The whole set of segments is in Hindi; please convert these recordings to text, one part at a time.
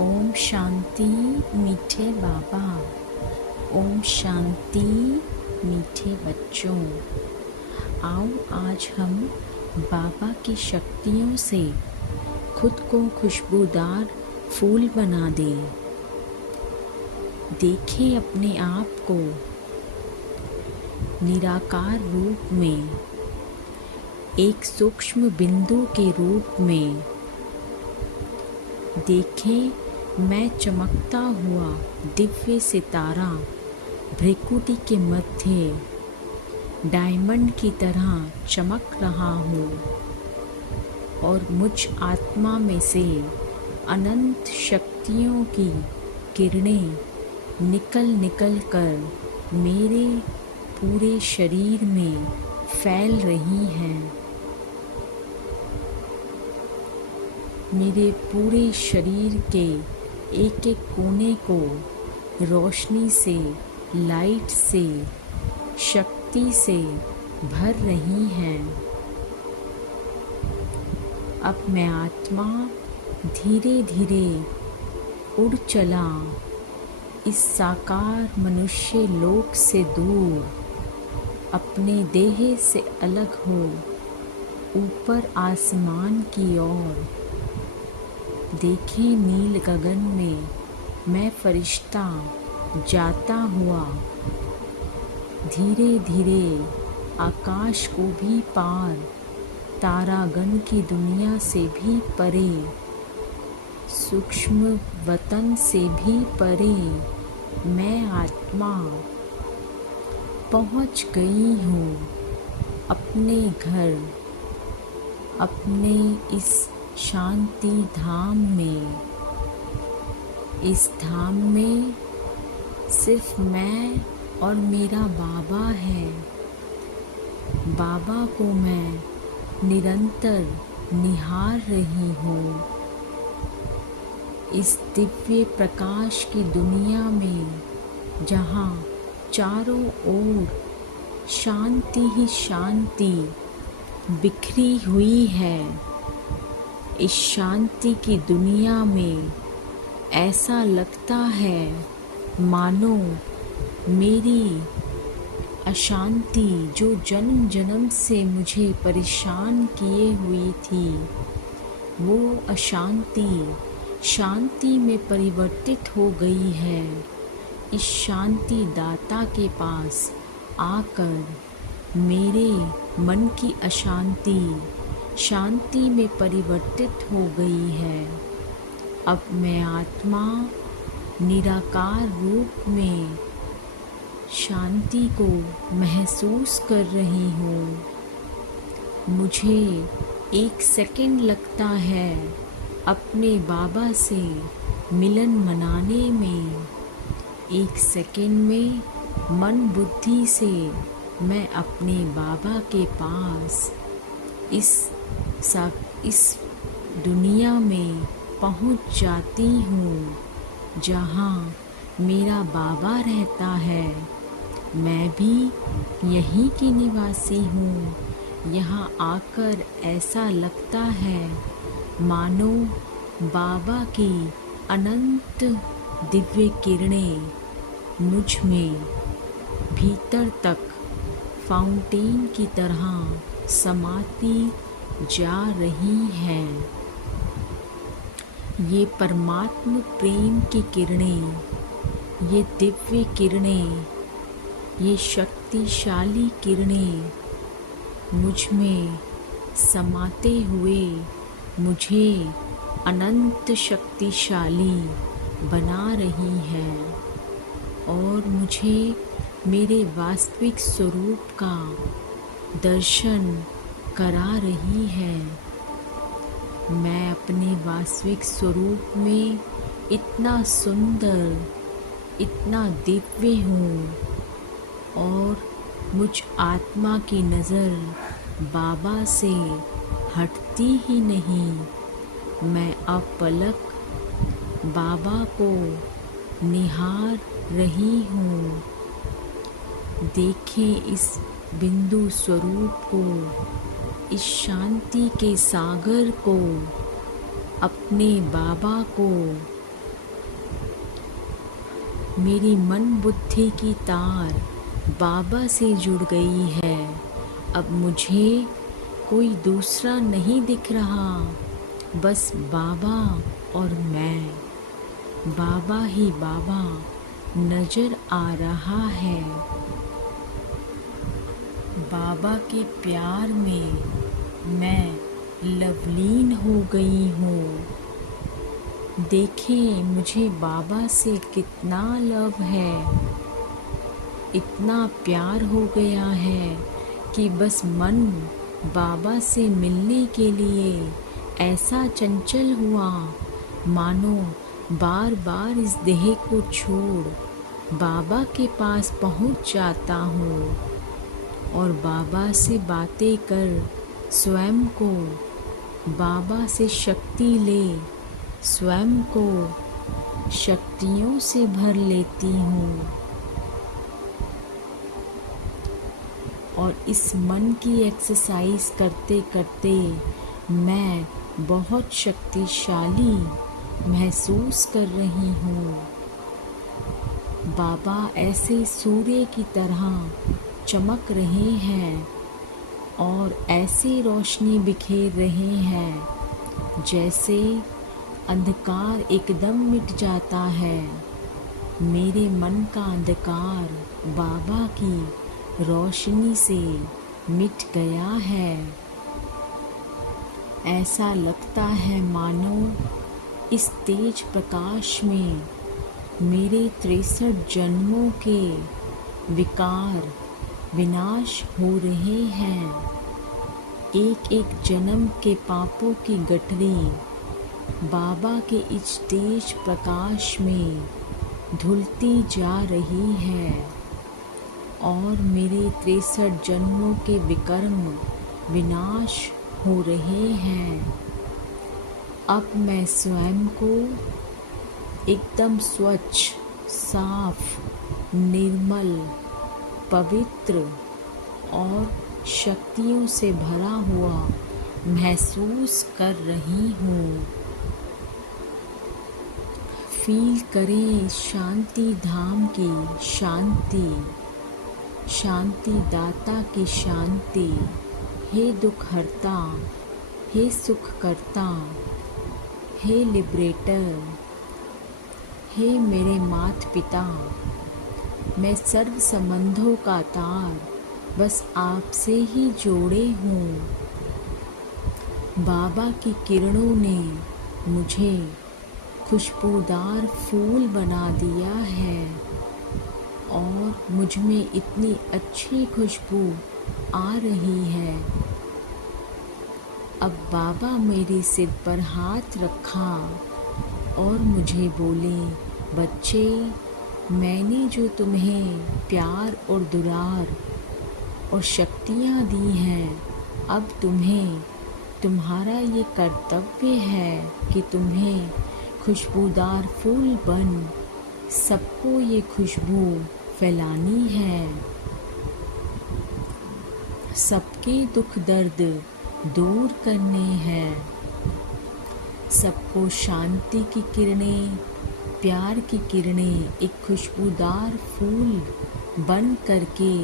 ओम शांति मीठे बाबा। ओम शांति मीठे बच्चों। आओ आज हम बाबा की शक्तियों से खुद को खुशबूदार फूल बना दें। देखें अपने आप को निराकार रूप में, एक सूक्ष्म बिंदु के रूप में। देखें मैं चमकता हुआ दिव्य सितारा भ्रिकुटी के मध्य डायमंड की तरह चमक रहा हूँ और मुझ आत्मा में से अनंत शक्तियों की किरणें निकल कर मेरे पूरे शरीर में फैल रही हैं। मेरे पूरे शरीर के एक एक कोने को रोशनी से, लाइट से, शक्ति से भर रही हैं। अब मैं आत्मा धीरे धीरे उड़ चला इस साकार मनुष्य लोक से दूर, अपने देह से अलग हो ऊपर आसमान की ओर। देखें नील गगन में मैं फरिश्ता जाता हुआ धीरे धीरे आकाश को भी पार, तारागण की दुनिया से भी परे, सूक्ष्म वतन से भी परे मैं आत्मा पहुँच गई हूँ अपने घर, अपने इस शांति धाम में। इस धाम में सिर्फ मैं और मेरा बाबा है। बाबा को मैं निरंतर निहार रही हूँ। इस दिव्य प्रकाश की दुनिया में जहाँ चारों ओर शांति ही शांति बिखरी हुई है, इस शांति की दुनिया में ऐसा लगता है मानो मेरी अशांति जो जन्म जन्म से मुझे परेशान किए हुई थी, वो अशांति शांति में परिवर्तित हो गई है। इस शांति दाता के पास आकर मेरे मन की अशांति शांति में परिवर्तित हो गई है। अब मैं आत्मा निराकार रूप में शांति को महसूस कर रही हूँ। मुझे एक सेकंड लगता है अपने बाबा से मिलन मनाने में। एक सेकंड में मन बुद्धि से मैं अपने बाबा के पास इस दुनिया में पहुंच जाती हूँ जहाँ मेरा बाबा रहता है। मैं भी यहीं की निवासी हूँ। यहाँ आकर ऐसा लगता है मानो बाबा की अनंत दिव्य किरणें मुझ में भीतर तक फाउंटेन की तरह समाती जा रही हैं। ये परमात्म प्रेम की किरणें, ये दिव्य किरणें, ये शक्तिशाली किरणें मुझ में समाते हुए मुझे अनंत शक्तिशाली बना रही हैं और मुझे मेरे वास्तविक स्वरूप का दर्शन करा रही है। मैं अपने वास्तविक स्वरूप में इतना सुंदर, इतना दिव्य हूँ और मुझ आत्मा की नज़र बाबा से हटती ही नहीं। मैं अपलक बाबा को निहार रही हूँ। देखें इस बिंदु स्वरूप को, इस शांति के सागर को, अपने बाबा को मेरी मन बुद्धि की तार बाबा से जुड़ गई है। अब मुझे कोई दूसरा नहीं दिख रहा, बस बाबा और मैं। बाबा ही बाबा नजर आ रहा है। बाबा के प्यार में मैं लवलीन हो गई हूँ। देखें मुझे बाबा से कितना लव है, इतना प्यार हो गया है कि बस मन बाबा से मिलने के लिए ऐसा चंचल हुआ मानो बार बार इस देह को छोड़ बाबा के पास पहुंच जाता हूँ और बाबा से बातें कर स्वयं को बाबा से शक्ति ले स्वयं को शक्तियों से भर लेती हूँ। और इस मन की एक्सरसाइज करते करते मैं बहुत शक्तिशाली महसूस कर रही हूँ। बाबा ऐसे सूर्य की तरह चमक रहे हैं और ऐसी रोशनी बिखेर रहे हैं जैसे अंधकार एकदम मिट जाता है। मेरे मन का अंधकार बाबा की रोशनी से मिट गया है। ऐसा लगता है मानो इस तेज प्रकाश में मेरे 63 जन्मों के विकार विनाश हो रहे हैं। एक एक जन्म के पापों की गठरी बाबा के इस तेज प्रकाश में धुलती जा रही है और मेरे 63 जन्मों के विकर्म विनाश हो रहे हैं। अब मैं स्वयं को एकदम स्वच्छ, साफ, निर्मल, पवित्र और शक्तियों से भरा हुआ महसूस कर रही हूँ। फील करें शांति धाम की शांति, शांति दाता की शांति। हे दुख हरता, हे सुख करता, हे लिबरेटर, हे मेरे माता पिता, मैं सर्व संबंधों का तार बस आपसे ही जोड़े हूँ। बाबा की किरणों ने मुझे खुशबूदार फूल बना दिया है और मुझ में इतनी अच्छी खुशबू आ रही है। अब बाबा मेरे सिर पर हाथ रखा और मुझे बोले, बच्चे, मैंने जो तुम्हें प्यार और दुलार और शक्तियाँ दी हैं, अब तुम्हें तुम्हारा ये कर्तव्य है कि तुम्हें खुशबूदार फूल बन सबको ये खुशबू फैलानी है। सबके दुख दर्द दूर करने हैं। सबको शांति की किरणें, प्यार की किरणें एक खुशबूदार फूल बन करके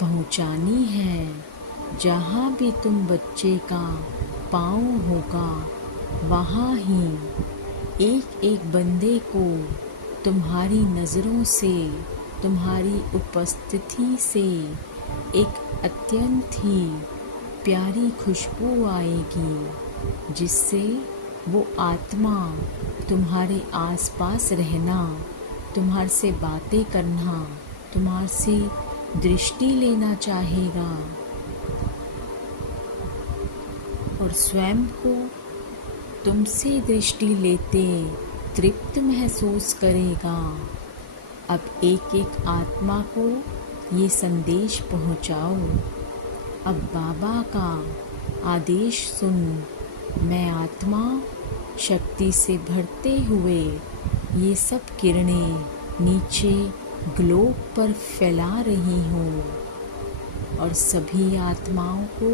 पहुंचानी है। जहाँ भी तुम बच्चे का पाँव होगा वहाँ ही एक एक बंदे को तुम्हारी नज़रों से, तुम्हारी उपस्थिति से एक अत्यंत ही प्यारी खुशबू आएगी, जिससे वो आत्मा तुम्हारे आसपास रहना, तुम्हारे से बातें करना, तुम्हारे से दृष्टि लेना चाहेगा और स्वयं को तुमसे दृष्टि लेते तृप्त महसूस करेगा। अब एक एक आत्मा को ये संदेश पहुंचाओ। अब बाबा का आदेश सुन। मैं आत्मा शक्ति से भरते हुए ये सब किरणें नीचे ग्लोब पर फैला रही हूँ और सभी आत्माओं को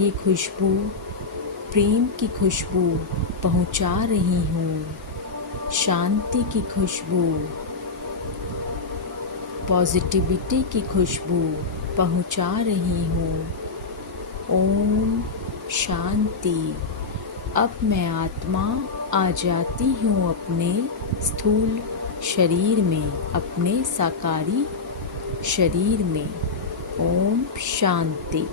ये खुशबू, प्रेम की खुशबू पहुँचा रही हूँ, शांति की खुशबू, पॉजिटिविटी की खुशबू पहुंचा रही हूँ। ओम शांति। अब मैं आत्मा आ जाती हूँ अपने स्थूल शरीर में, अपने साकारी शरीर में। ओम शांति।